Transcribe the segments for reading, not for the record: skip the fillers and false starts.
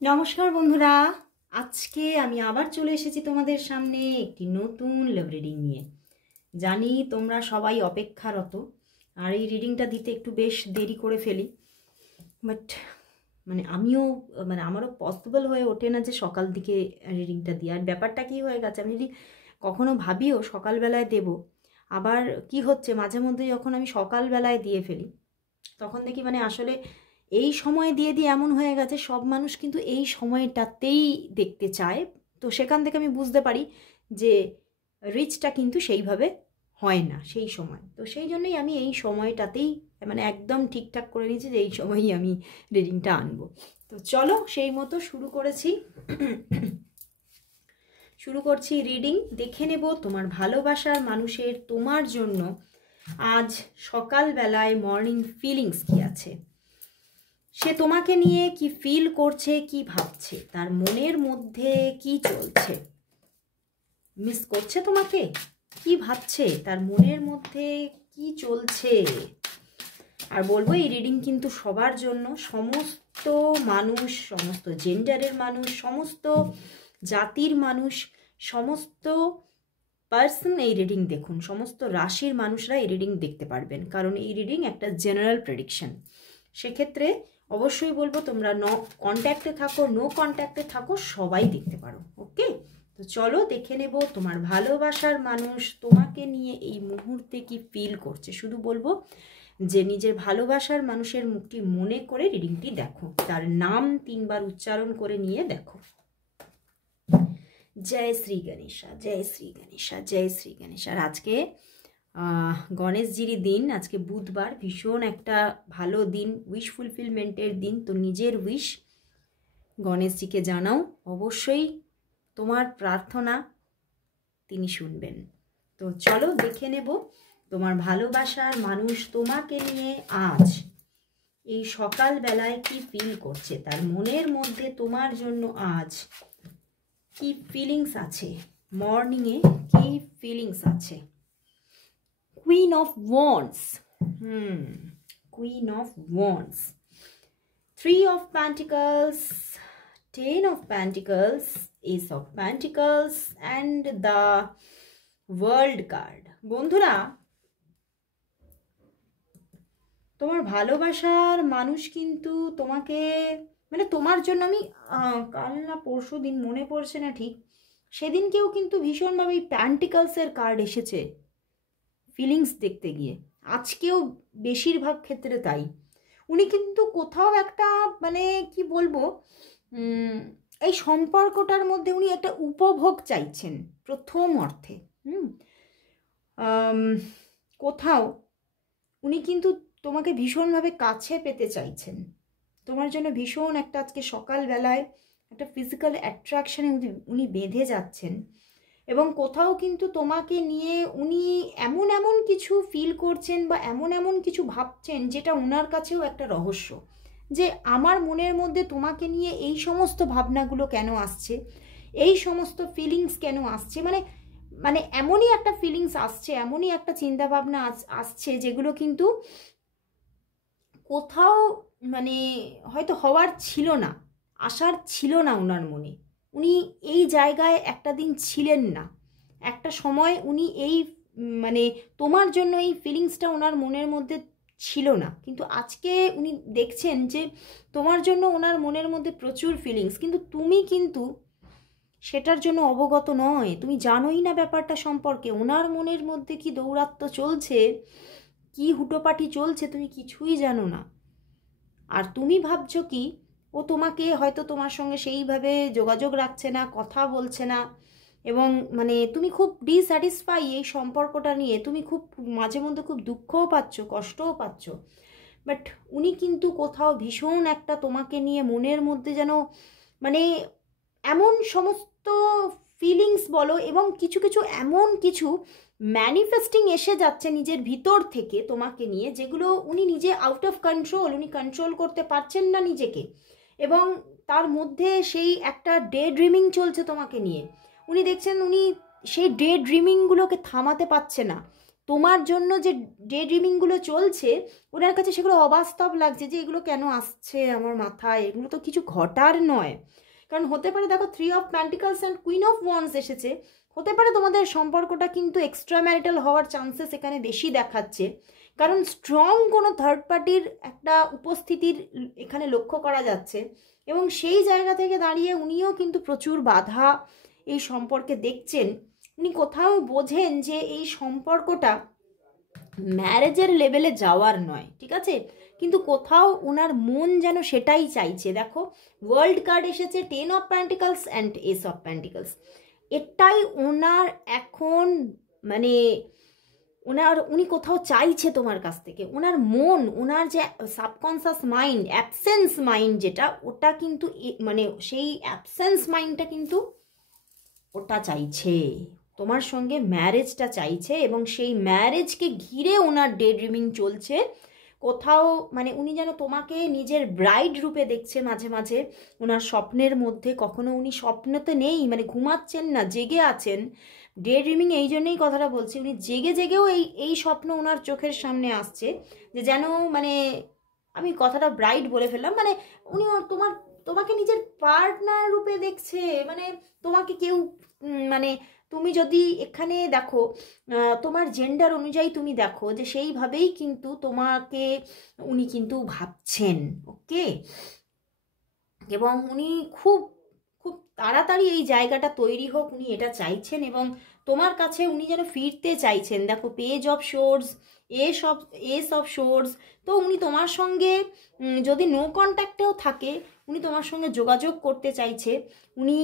নমস্কার বন্ধুরা, আজকে আমি আবার চলে এসেছি তোমাদের সামনে একটি নতুন লাভ রিডিং নিয়ে। জানি তোমরা সবাই অপেক্ষারত, আর এই রিডিংটা দিতে একটু বেশ দেরি করে ফেলি, বাট আমারও পসিবল হয়ে ওঠে না যে সকাল দিকে রিডিংটা দিই। আর ব্যাপারটা কী হয়ে গেছে, আমি যদি কখনো ভাবিও সকালবেলায় দেব, আবার কি হচ্ছে মাঝে মধ্যে যখন আমি সকালবেলায় দিয়ে ফেলি তখন দেখি আসলে এই সময় দিয়ে দিয়ে এমন হয়ে গেছে সব মানুষ কিন্তু এই সময়টাতেই দেখতে চায়। তো সেখান থেকে আমি বুঝতে পারি যে রিচটা কিন্তু সেইভাবে হয় না সেই সময়। তো সেই জন্যই আমি এই সময়টাতেই একদম ঠিকঠাক করে নিয়েছি যে এই সময়ই আমি রিডিংটা আনবো। তো চলো সেই মতো শুরু করছি রিডিং। দেখে নেব তোমার ভালোবাসার মানুষের তোমার জন্য আজ সকালবেলায় মর্নিং ফিলিংস কী আছে, সে তোমাকে নিয়ে কি ফিল করছে, কি ভাবছে, তার মনের মধ্যে কি চলছে। মিস করছে তোমাকে, কি ভাবছে, তার মনের মধ্যে কি চলছে। আর বলবো এই রিডিং কিন্তু সবার জন্য, সমস্ত মানুষ, সমস্ত জেন্ডারের মানুষ, সমস্ত জাতির মানুষ, সমস্ত পার্সন এই রিডিং দেখুন, সমস্ত রাশির মানুষরা এই রিডিং দেখতে পারবেন, কারণ এই রিডিং একটা জেনারেল প্রেডিকশন। সেক্ষেত্রে অবশ্যই বলবো তোমরা নো কন্ট্যাক্টে থাকো সবাই দেখতে পারো। ওকে, তো চলো দেখে নেব তোমার ভালোবাসার মানুষ তোমাকে নিয়ে এই মুহূর্তে কি ফিল করছে। শুধু বলবো যে নিজের ভালোবাসার মানুষের মুখটি মনে করে রিডিংটি দেখো, তার নাম 3 বার উচ্চারণ করে নিয়ে দেখো। জয় শ্রী গণেশা, জয় শ্রী গণেশা, জয় শ্রী গণেশা। আর আজকে গণেশজিরই দিন, আজকে বুধবার, ভীষণ একটা ভালো দিন, উইশ ফুলফিলমেন্টের দিন। তো নিজের উইশ গণেশজিকে জানাও, অবশ্যই তোমার প্রার্থনা তিনি শুনবেন। তো চলো দেখে নেব তোমার ভালোবাসার মানুষ তোমাকে নিয়ে আজ এই সকালবেলায় কি ফিল করছে, তার মনের মধ্যে তোমার জন্য আজ কি ফিলিংস আছে, মর্নিংয়ে কি ফিলিংস আছে। Queen of Wands, Queen of Wands, 3 of Pentacles, 10 of Pentacles, Ace of Pentacles and the World card. বন্ধুরা, তোমার ভালোবাসার মানুষ কিন্তু তোমাকে তোমার জন্য, আমি কাল না পরশু দিন মনে পড়ছে না ঠিক, সেদিনকেও কিন্তু ভীষণভাবে এই প্যান্টিকলসের কার্ড এসেছে ফিলিংস দেখতে গিয়ে। আজকেও বেশিরভাগ ক্ষেত্রে তাই। উনি কিন্তু কোথাও একটা কি বলবো, এই সম্পর্কটার মধ্যে উনি একটা উপভোগ চাইছেন প্রথম অর্থে। কোথাও উনি কিন্তু তোমাকে ভীষণভাবে কাছে পেতে চাইছেন, তোমার জন্য ভীষণ একটা আজকে সকালবেলায় একটা ফিজিক্যাল অ্যাট্রাকশানে উনি বেঁধে যাচ্ছেন। এবং কোথাও কিন্তু তোমাকে নিয়ে উনি এমন কিছু ফিল করছেন বা এমন কিছু ভাবছেন যেটা ওনার কাছেও একটা রহস্য, যে আমার মনের মধ্যে তোমাকে নিয়ে এই সমস্ত ভাবনাগুলো কেন আসছে, এই সমস্ত ফিলিংস কেন আসছে, এমনই একটা ফিলিংস আসছে, এমনই একটা চিন্তাভাবনা আসছে যেগুলো কিন্তু কোথাও হয়তো হওয়ার ছিল না, আসার ছিল না ওনার মনে। উনি এই জায়গায় একটা দিন ছিলেন না, একটা সময় উনি এই তোমার জন্য এই ফিলিংসটা ওনার মনের মধ্যে ছিল না, কিন্তু আজকে উনি দেখছেন যে তোমার জন্য ওনার মনের মধ্যে প্রচুর ফিলিংস, কিন্তু তুমি কিন্তু সেটার জন্য অবগত নয়, তুমি জানোই না ব্যাপারটা সম্পর্কে। ওনার মনের মধ্যে কি দৌরাত্ম্য চলছে, কি হুটোপাটি চলছে, তুমি কিছুই জানো না। আর তুমি ভাবছো কি ও তোমাকে হয়তো তোমার সঙ্গে সেইভাবে যোগাযোগ রাখছে না, কথা বলছে না, এবং তুমি খুব ডিস্যাটিসফাই এই সম্পর্কটা নিয়ে, তুমি খুব মাঝে মধ্যে খুব দুঃখও পাচ্ছ, কষ্টও পাচ্ছ। বাট উনি কিন্তু কোথাও ভীষণ একটা তোমাকে নিয়ে মনের মধ্যে যেন এমন সমস্ত ফিলিংস বলো, এবং কিছু এমন কিছু ম্যানিফেস্টিং এসে যাচ্ছে নিজের ভিতর থেকে তোমাকে নিয়ে, যেগুলো উনি নিজে আউট অফ কন্ট্রোল, উনি কন্ট্রোল করতে পারছেন না নিজেকে, এবং তার মধ্যে সেই একটা ডে ড্রিমিং চলছে তোমাকে নিয়ে। উনি দেখছেন উনি সেই ডে ড্রিমিংগুলোকে থামাতে পারছে না, তোমার জন্য যে ডে ড্রিমিংগুলো চলছে ওনার কাছে সেগুলো অবাস্তব লাগছে, যে এগুলো কেন আসছে আমার মাথায়, এগুলো তো কিছু ঘটার নয়। কারণ হতে পারে, দেখো 3 of pentacles and queen of wands এসেছে, হতে পারে তোমাদের সম্পর্কটা কিন্তু এক্সট্রা ম্যারিটাল হওয়ার চান্সেস এখানে বেশি দেখাচ্ছে, কারণ স্ট্রং কোনো থার্ড পার্টির একটা উপস্থিতির এখানে লক্ষ্য করা যাচ্ছে। এবং সেই জায়গা থেকে দাঁড়িয়ে উনিও কিন্তু প্রচুর বাধা এই সম্পর্কে দেখছেন। উনি কোথাও বোঝেন যে এই সম্পর্কটা ম্যারেজের লেভেলে যাওয়ার নয়, ঠিক আছে, কিন্তু কোথাও ওনার মন যেন সেটাই চাইছে। দেখো ওয়ার্ল্ড কার্ড এসেছে, 10 of pentacles and S of pentacles, এটাই ওনার এখন মানে উনি কোথাও চাইছে তোমার কাছ থেকে। ওনার মন, ওনার যে সাবকনসিয়াস মাইন্ড, অ্যাবসেন্স মাইন্ড যেটা, ওটা কিন্তু মানে সেই অ্যাবসেন্স মাইন্ডটা কিন্তু ওটা চাইছে, তোমার সঙ্গে ম্যারেজটা চাইছে। এবং সেই ম্যারেজকে ঘিরে ওনার ডে ড্রিমিং চলছে কোথাও, মানে উনি যেন তোমাকে নিজের ব্রাইড রূপে দেখছে মাঝে মাঝে ওনার স্বপ্নের মধ্যে। কখনো উনি স্বপ্নতে নেই, মানে ঘুমাচ্ছেন না, জেগে আছেন। ডে ড্রিমিং এই জন্যই কথাটা বলছি, উনি জেগে জেগেও এই স্বপ্ন ওনার চোখের সামনে আসছে, যে যেন মানে আমি কথাটা ব্রাইড বলে ফেললাম, মানে উনি তোমাকে নিজের পার্টনার রূপে দেখছে। মানে তোমাকে কেউ মানে তুমি যদি এখানে দেখো তোমার জেন্ডার অনুযায়ী তুমি দেখো যে সেইভাবেই কিন্তু তোমাকে উনি কিন্তু ভাবছেন, ওকে। এবং উনি খুব খুব তাড়াতাড়ি এই জায়গাটা তৈরি হোক উনি এটা চাইছেন, এবং তোমার কাছে উনি যেন ফিরতে চাইছেন। দেখো page of swords, S of swords, তো উনি তোমার সঙ্গে যদি নো কন্ট্যাক্টেও থাকে উনি তোমার সঙ্গে যোগাযোগ করতে চাইছে, উনি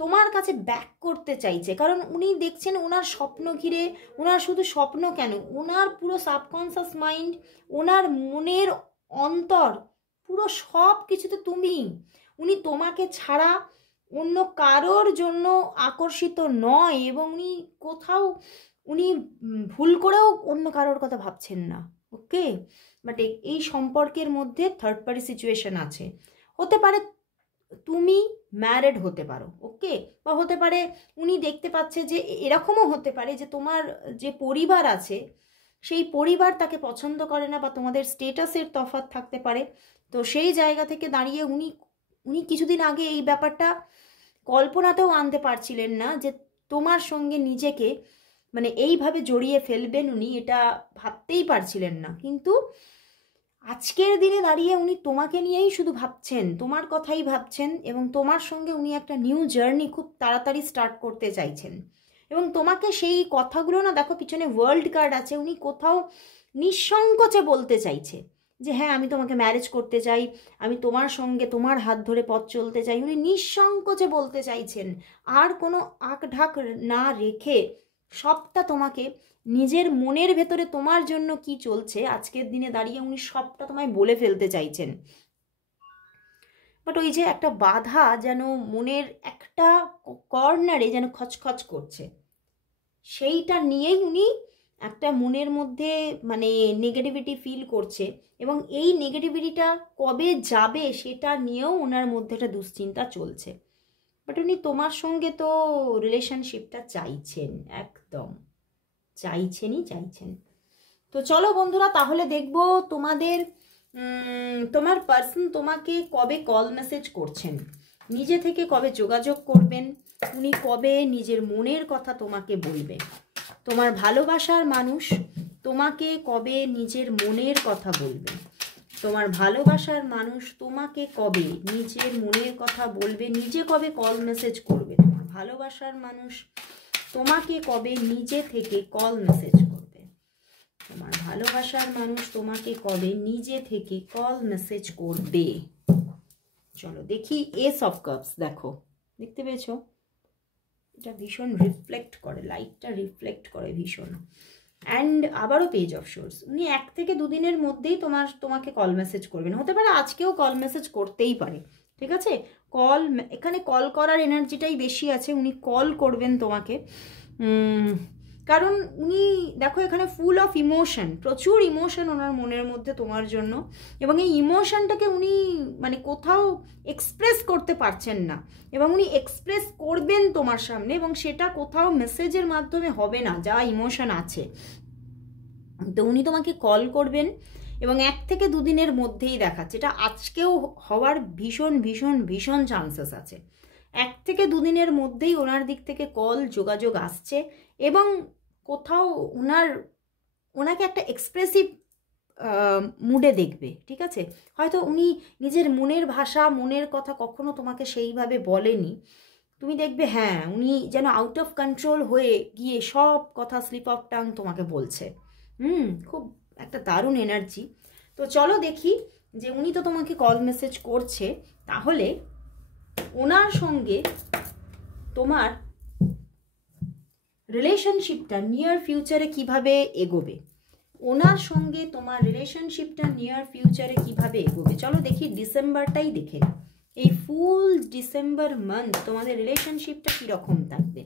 তোমার কাছে ব্যাক করতে চাইছে। কারণ উনি দেখছেন ওনার স্বপ্ন ঘিরে, ওনার শুধু স্বপ্ন কেন, ওনার পুরো সাবকনসিয়াস মাইন্ড, ওনার মনের অন্তর, পুরো সব কিছুতে তুমি। উনি তোমাকে ছাড়া অন্য কারোর জন্য আকর্ষিত নয়, এবং উনি ভুল করেও অন্য কারোর কথা ভাবছেন না, ওকে। বাট এই সম্পর্কের মধ্যে থার্ড পার্টি সিচুয়েশন আছে। হতে পারে তুমি ম্যারিড হতে পারো, ওকে, বা হতে পারে উনি দেখতে পাচ্ছে যে এরকমও হতে পারে যে তোমার যে পরিবার আছে সেই পরিবার তাকে পছন্দ করে না, বা তোমাদের স্টেটাসের তফাৎ থাকতে পারে। তো সেই জায়গা থেকে দাঁড়িয়ে উনি কিছুদিন আগে এই ব্যাপারটা কল্পনাতেও আনতে পারছিলেন না যে তোমার সঙ্গে নিজেকে মানে এইভাবে জড়িয়ে ফেলবেন, উনি এটা ভাবতেই পারছিলেন না। কিন্তু আজকের দিনে দাঁড়িয়ে উনি তোমাকে নিয়েই শুধু ভাবছেন, তোমার কথাই ভাবছেন, এবং তোমার সঙ্গে উনি একটা নিউ জার্নি খুব তাড়াতাড়ি স্টার্ট করতে চাইছেন। এবং তোমাকে সেই কথাগুলো না, দেখো পিছনে ওয়ার্ল্ড কার্ড আছে, উনি কোথাও নিঃসংকোচে বলতে চাইছে যে হ্যাঁ আমি তোমাকে ম্যারেজ করতে চাই, আমি তোমার সঙ্গে তোমার হাত ধরে পথ চলতে চাই। উনি নিঃসংকোচে বলতে চাইছেন, আর কোনো আঁকঢাক না রেখে সবটা তোমাকে, নিজের মনের ভেতরে তোমার জন্য কি চলছে আজকের দিনে দাঁড়িয়ে উনি সবটা তোমায় বলে ফেলতে চাইছেন। বাট ওই যে একটা বাধা যেন মনের একটা কর্নারে যেন খচখচ করছে, সেইটা নিয়েই উনি একটা মনের মধ্যে মানে নেগেটিভিটি ফিল করছে, এবং এই নেগেটিভিটিটা কবে যাবে সেটা নিয়েও ওনার মধ্যে একটা দুশ্চিন্তা চলছে। বাট উনি তোমার সঙ্গে তো রিলেশনশিপটা চাইছেন, একদম চাইছেন। তো চলো বন্ধুরা, তাহলে দেখবো তোমার পার্সন তোমাকে কবে কল মেসেজ করছেন, নিজে থেকে কবে যোগাযোগ করবেন, উনি কবে নিজের মনের কথা তোমাকে বলবে। তোমার ভালোবাসার মানুষ তোমাকে কবে নিজের মনের কথা বলবে, তোমার ভালোবাসার মানুষ তোমাকে কবে নিজের মনের কথা বলবে, নিজে কবে কল মেসেজ করবে। তোমার ভালোবাসার মানুষ তোমাকে কবে নিজে থেকে কল মেসেজ করবে, তোমার ভালোবাসার মানুষ তোমাকে কবে নিজে থেকে কল মেসেজ করবে। চলো দেখি এস অফ কাপস, দেখো দেখতে পেয়েছো, এটা ভীষণ রিফ্লেক্ট করে, লাইটটা রিফ্লেক্ট করে ভীষণ। অ্যান্ড আবারও পেজ অফ সোর্স, উনি 1 থেকে 2 দিনের মধ্যেই তোমাকে কল মেসেজ করবেন, হতে পারে আজকেও কল মেসেজ করতেই পারে, ঠিক আছে। এখানে কল করার এনার্জিটাই বেশি আছে, উনি কল করবেন তোমাকে। কারণ উনি দেখো এখানে ফুল অফ ইমোশন, প্রচুর ইমোশন ওনার মনের মধ্যে তোমার জন্য, এবং এই ইমোশনটাকে উনি মানে কোথাও এক্সপ্রেস করতে পারছেন না, এবং উনি এক্সপ্রেস করবেন তোমার সামনে, এবং সেটা কোথাও মেসেজের মাধ্যমে হবে না, যা ইমোশন আছে তো উনি তোমাকে কল করবেন এবং 1 থেকে 2 দিনের মধ্যেই দেখাচ্ছে, এটা আজকেও হওয়ার ভীষণ ভীষণ ভীষণ চান্সেস আছে। 1 থেকে 2 দিনের মধ্যেই ওনার দিক থেকে কল যোগাযোগ আসছে এবং কোথাও ওনাকে একটা এক্সপ্রেসিভ মুডে দেখবে, ঠিক আছে? হয়তো উনি নিজের মনের ভাষা, মনের কথা কখনো তোমাকে সেইভাবে বলেনি, তুমি দেখবে হ্যাঁ উনি যেন আউট অফ কন্ট্রোল হয়ে গিয়ে সব কথা স্লিপ অফ টাং তোমাকে বলছে। খুব একটা দারুণ এনার্জি। তো চলো দেখি যে উনি তো তোমাকে কল মেসেজ করছে, তাহলে ওনার সঙ্গে তোমার রিলেশনশিপটা নিয়ার ফিউচারে কিভাবে এগোবে, ওনার সঙ্গে তোমার রিলেশনশিপটা নিয়ার ফিউচারে কিভাবে এগোবে। চলো দেখি, ডিসেম্বরটাই দেখে নিই। এই ফুল ডিসেম্বর মান্থ তোমাদের রিলেশনশিপটা কীরকম থাকবে,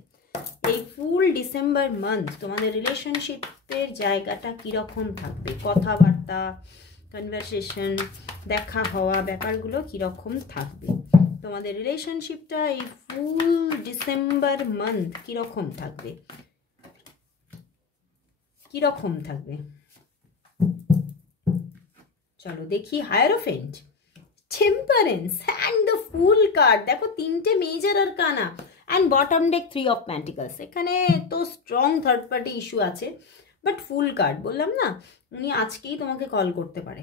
এই ফুল ডিসেম্বর মান্থ তোমাদের রিলেশনশিপের জায়গাটা কীরকম থাকবে, কথাবার্তা, কনভারসেশন, দেখা হওয়া ব্যাপারগুলো কীরকম থাকবে, তোমাদের রিলেশনশিপটা এই ফুল ডিসেম্বর মান্থ কীরকম থাকবে, কীরকম থাকবে। চলো দেখি, hierophant, temperance and the fool card. দেখো 3টে major arcana and bottom deck 3 of pentacles. এখানে তো স্ট্রং থার্ড পার্টি ইস্যু আছে, বাট ফুল কার্ড বললাম না, উনি আজকেই তোমাকে কল করতে পারে।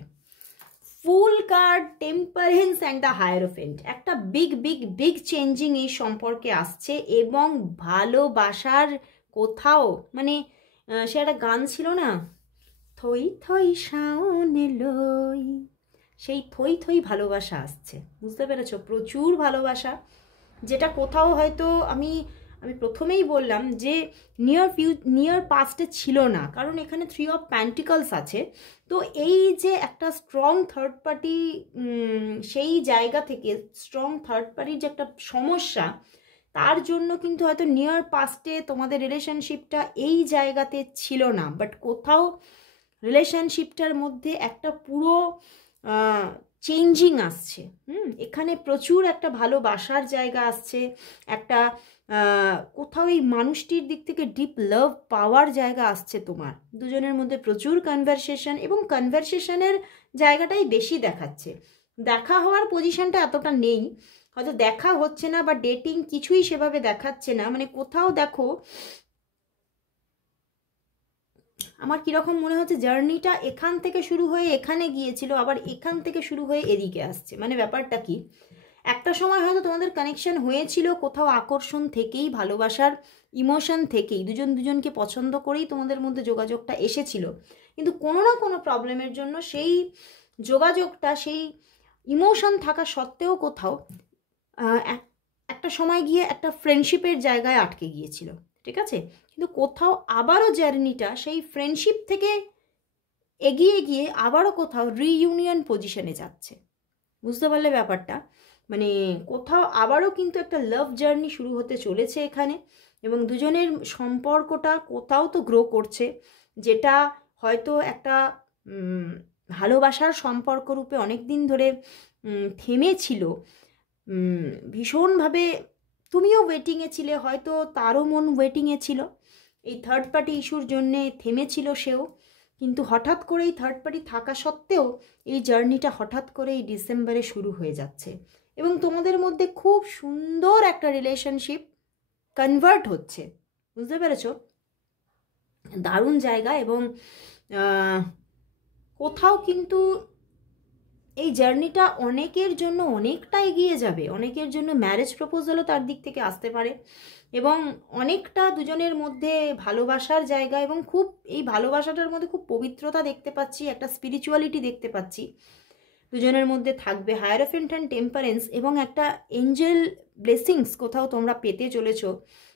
Fool card, temperance and the hierophant, একটা বিগ বিগ বিগ চেঞ্জিং এই সম্পর্কে আসছে এবং ভালোবাসার কোথাও মানে সে একটা গান ছিল না, থই থই শাওনে লই, সেই থই থই ভালোবাসা আসছে, বুঝতে পেরেছো? প্রচুর ভালোবাসা, যেটা কোথাও হয়তো আমি প্রথমেই বললাম যে নিয়ার পাস্টে ছিল না, কারণ এখানে 3 অফ প্যান্টিকলস আছে। তো এই যে একটা স্ট্রং থার্ড পার্টি, সেই জায়গা থেকে স্ট্রং থার্ড পার্টির যে একটা সমস্যা, তার জন্য কিন্তু হয়তো নিয়ার পাস্টে তোমাদের রিলেশনশিপটা এই জায়গাতে ছিল না, বাট কোথাও রিলেশনশিপটার মধ্যে একটা পুরো চেঞ্জিং আসছে। এখানে প্রচুর একটা ভালোবাসার জায়গা আসছে, একটা কোথাও এই মানুষটির দিক থেকে ডিপ লাভ পাওয়ার জায়গা আসছে তোমার দুজনের মধ্যে, প্রচুর কনভারসেশন, এবং কনভারসেশনের জায়গাটাই বেশি দেখাচ্ছে। দেখা হওয়ার পজিশনটা এতটা নেই, হয়তো দেখা হচ্ছে না বা ডেটিং কিছুই সেভাবে দেখাচ্ছে না, মানে কোথাও দেখো আমার কীরকম মনে হচ্ছে জার্নিটা এখান থেকে শুরু হয়ে এখানে গিয়েছিল, আবার এখান থেকে শুরু হয়ে এদিকে আসছে। মানে ব্যাপারটা কি, একটা সময় হয়তো তোমাদের কানেকশন হয়েছিল কোথাও আকর্ষণ থেকেই, ভালোবাসার ইমোশন থেকেই, দুজন দুজনকে পছন্দ করেই তোমাদের মধ্যে যোগাযোগটা এসেছিল, কিন্তু কোনো না কোনো প্রবলেমের জন্য সেই যোগাযোগটা, সেই ইমোশন থাকা সত্ত্বেও কোথাও একটা সময় গিয়ে একটা ফ্রেন্ডশিপের জায়গায় আটকে গিয়েছিল, ঠিক আছে? কিন্তু কোথাও আবারও জার্নিটা সেই ফ্রেন্ডশিপ থেকে এগিয়ে গিয়ে আবারও কোথাও রিইউনিয়ন পজিশনে যাচ্ছে, বুঝতে পারলে ব্যাপারটা? মানে কোথাও আবারও কিন্তু একটা লাভ জার্নি শুরু হতে চলেছে এখানে, এবং দুজনের সম্পর্কটা কোথাও তো গ্রো করছে, যেটা হয়তো একটা ভালোবাসার সম্পর্ক রূপে অনেক দিন ধরে থেমেছিল, ভীষণভাবে তুমিও ওয়েটিংয়ে ছিলে, হয়তো তারও মন ওয়েটিংয়ে ছিল, এই থার্ড পার্টি ইস্যুর জন্যে থেমেছিল সেও, কিন্তু হঠাৎ করে এই থার্ড পার্টি থাকা সত্ত্বেও এই জার্নিটা হঠাৎ করে এই ডিসেম্বরে শুরু হয়ে যাচ্ছে, এবং তোমাদের মধ্যে খুব সুন্দর একটা রিলেশনশিপ কনভার্ট হচ্ছে, বুঝতে পেরেছো? দারুণ জায়গা, এবং কোথাও কিন্তু এই জার্নিটা অনেকের জন্য অনেকটা এগিয়ে যাবে, অনেকের জন্য ম্যারেজ প্রপোজালও তার দিক থেকে আসতে পারে, এবং অনেকটা দুজনের মধ্যে ভালোবাসার জায়গা, এবং খুব এই ভালোবাসাটার মধ্যে খুব পবিত্রতা দেখতে পাচ্ছি, একটা স্পিরিচুয়ালিটি দেখতে পাচ্ছি দুজনের মধ্যে থাকবে। হায়ারোফেন্ট অ্যান্ড টেম্পারেন্স এবং একটা এঞ্জেল ব্লেসিংস কোথাও তোমরা পেতে চলেছো।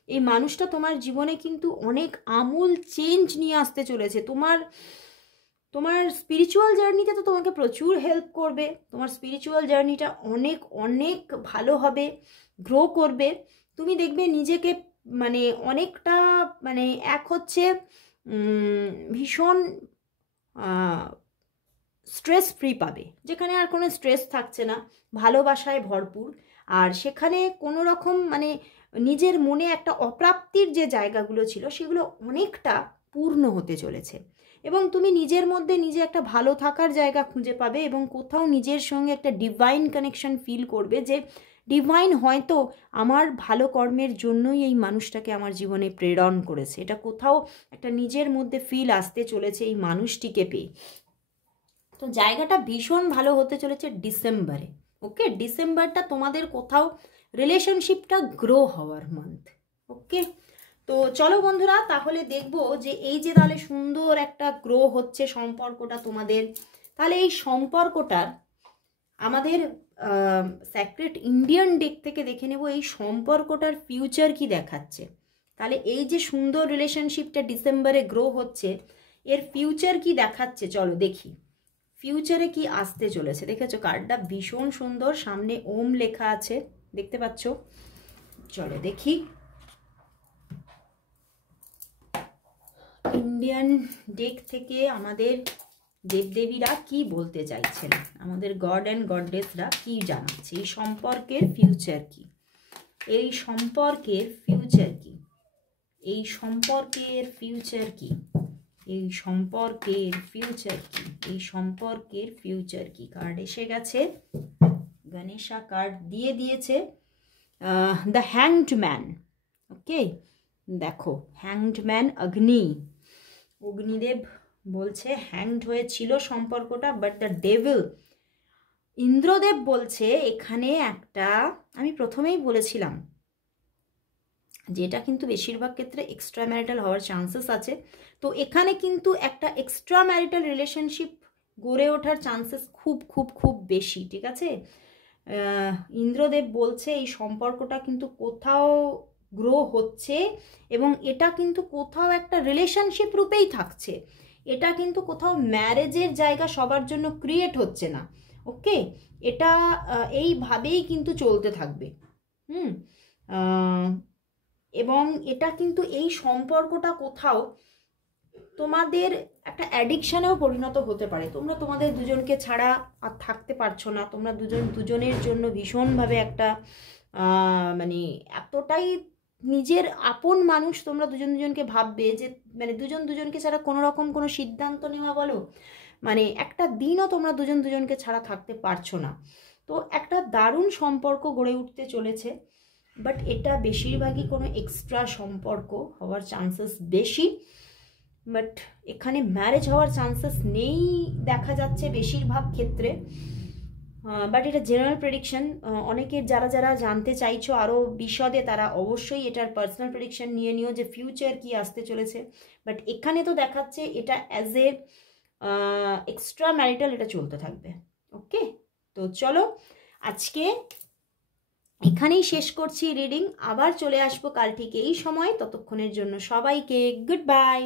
এই মানুষটা তোমার জীবনে কিন্তু অনেক আমূল চেঞ্জ নিয়ে আসতে চলেছে। তোমার স্পিরিচুয়াল জার্নিতে তো তোমাকে প্রচুর হেল্প করবে, তোমার স্পিরিচুয়াল জার্নিটা অনেক অনেক ভালো হবে, গ্রো করবে, তুমি দেখবে নিজেকে মানে অনেকটা মানে এক হচ্ছে ভীষণ স্ট্রেস ফ্রি পাবে, যেখানে আর কোনো স্ট্রেস থাকছে না, ভালোবাসায় ভরপুর, আর সেখানে কোনো রকম মানে নিজের মনে একটা অপ্রাপ্তির যে জায়গাগুলো ছিল সেগুলো অনেকটা পূর্ণ হতে চলেছে, এবং তুমি নিজের মধ্যে নিজে একটা ভালো থাকার জায়গা খুঁজে পাবে এবং কোথাও নিজের সঙ্গে একটা ডিভাইন কানেকশন ফিল করবে যে ডিভাইন হয়তো আমার ভালো কর্মের জন্যই এই মানুষটাকে আমার জীবনে প্রেরণ করেছে। এটা কোথাও একটা নিজের মধ্যে ফিল আসতে চলেছে এই মানুষটিকে পেয়ে। তো জায়গাটা ভীষণ ভালো হতে চলেছে ডিসেম্বরে। ওকে, ডিসেম্বরটা তোমাদের কোথাও রিলেশনশিপটা গ্রো হওয়ার মান্থ। ওকে, তো চলো বন্ধুরা, তাহলে দেখবো যে এই যে তাহলে সুন্দর একটা গ্রো হচ্ছে সম্পর্কটা তোমাদের, তাহলে এই সম্পর্কটার আমাদের স্যাক্রেড ইন্ডিয়ান ডেক থেকে দেখে নেব এই সম্পর্কটার ফিউচার কি দেখাচ্ছে। তাহলে এই যে সুন্দর রিলেশনশিপটা ডিসেম্বরে গ্রো হচ্ছে, এর ফিউচার কি দেখাচ্ছে চলো দেখি। ফিউচারে কি আসতে চলেছে, দেখেছো কার্ডটা ভীষণ সুন্দর, সামনে ওম লেখা আছে, দেখতে পাচ্ছ। চলো দেখি ইন্ডিয়ান ডেক থেকে আমাদের দেবদেবীরা কি বলতে চাইছেন, আমাদের গড অ্যান্ড গডেসরা কি জানাচ্ছে, এই সম্পর্কের ফিউচার কি, এই সম্পর্কের ফিউচার কি, এই সম্পর্কের ফিউচার কি, এই সম্পর্কের ফিউচার কি, এই সম্পর্কের ফিউচার কি। কার্ড এসে গেছে, গণেশা কার্ড দিয়ে দিয়েছে দ্য হ্যাংড ম্যান। ওকে, দেখো হ্যাংড ম্যান অগ্নিদেব বলছে হ্যাংড হয়েছিল সম্পর্কটা, বাট দ্য ডেভিল ইন্দ্রদেব বলছে এখানে একটা, আমি প্রথমেই বলেছিলাম যে এটা কিন্তু বেশিরভাগ ক্ষেত্রে এক্সট্রা ম্যারিটাল হওয়ার চান্সেস আছে। তো এখানে কিন্তু একটা এক্সট্রা ম্যারিটাল রিলেশনশিপ গড়ে ওঠার চান্সেস খুব খুব খুব বেশি, ঠিক আছে। ইন্দ্রদেব বলছে এই সম্পর্কটা কিন্তু কোথাও গ্রো হচ্ছে এবং এটা কিন্তু কোথাও একটা রিলেশনশিপ রূপেই থাকছে, এটা কিন্তু কোথাও ম্যারেজের জায়গা সবার জন্য ক্রিয়েট হচ্ছে না। ওকে, এটা এইভাবেই কিন্তু চলতে থাকবে। এবং এটা কিন্তু এই সম্পর্কটা কোথাও তোমাদের একটা অ্যাডিকশানেও পরিণত হতে পারে। তোমরা তোমাদের দুজনকে ছাড়া আর থাকতে পারছো না, তোমরা দুজনের জন্য ভীষণভাবে একটা মানে এতটাই নিজের আপন মানুষ তোমরা দুজনকে ভাববে যে মানে দুজনকে ছাড়া কোনো রকম কোনো সিদ্ধান্ত নেওয়া বলো, মানে একটা দিনও তোমরা দুজনকে ছাড়া থাকতে পারছো না। তো একটা দারুণ সম্পর্ক গড়ে উঠতে চলেছে, বাট এটা বেশিরভাগই কোনো এক্সট্রা সম্পর্ক হওয়ার চান্সেস বেশি, বাট এখানে ম্যারেজ হওয়ার চান্সেস নেই দেখা যাচ্ছে বেশিরভাগ ক্ষেত্রে। বাট এটা জেনারেল প্রেডিকশন, অনেকের যারা জানতে চাইছো আরও বিশদে তারা অবশ্যই এটার পার্সোনাল প্রেডিকশন নিয়ে নিও যে ফিউচার কি আসতে চলেছে। বাট এখানে তো দেখাচ্ছে এটা অ্যাজ এ এক্সট্রা ম্যারিটাল এটা চলতে থাকবে। ওকে, তো চলো আজকে এখানেই শেষ করছি রিডিং, আবার চলে আসবো কাল ঠিক এই সময়। ততক্ষণের জন্য সবাইকে গুড বাই।